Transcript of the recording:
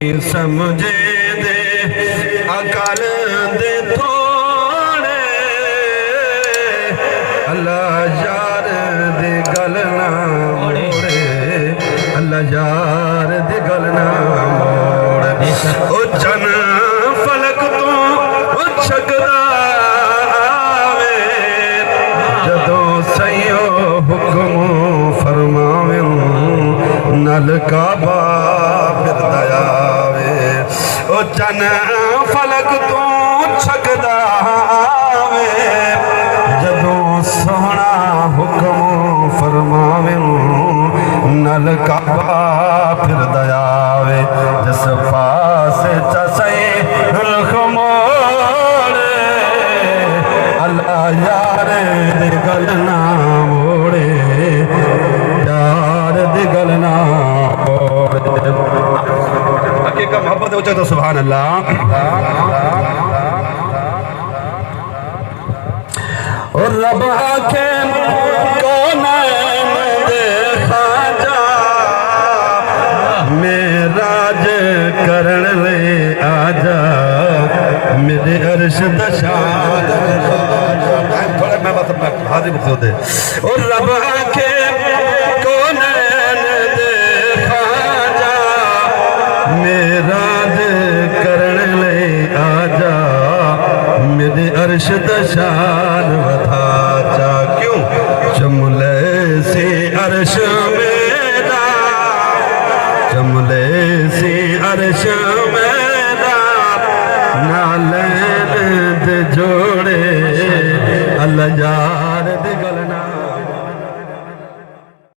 समझे दे अकाल दे थोड़े अल्लाह यार दे गल ना मोड़े अल्लाह यार दे गल ना मोड़े ओ चन फलक तू छकदा आवे जदों सईयो हुक्म फरमावे नल काबा फिरदा आवे ओ चन फलक तू छकदा आवे जदों सोहना हुक्म फरमावे नल काबा फिरदा आवे जिस पासे चसई मोड़े अल्लाह यार दे गल ना मोड़े यार दे गल ना हकीकत मोहब्बत हो तो सुभान अल्लाह। और रब आखे कौन देखा जा मेराज करण ले आजा मेरे अर्श दशान थोड़े मैं बस हाजिर बखो दे। और रब आखे कौन देखा जा मेराज करण ले आजा मेरे अर्श दशान वधा जा क्यों चमले से अर्श मेरा चमले से अर्श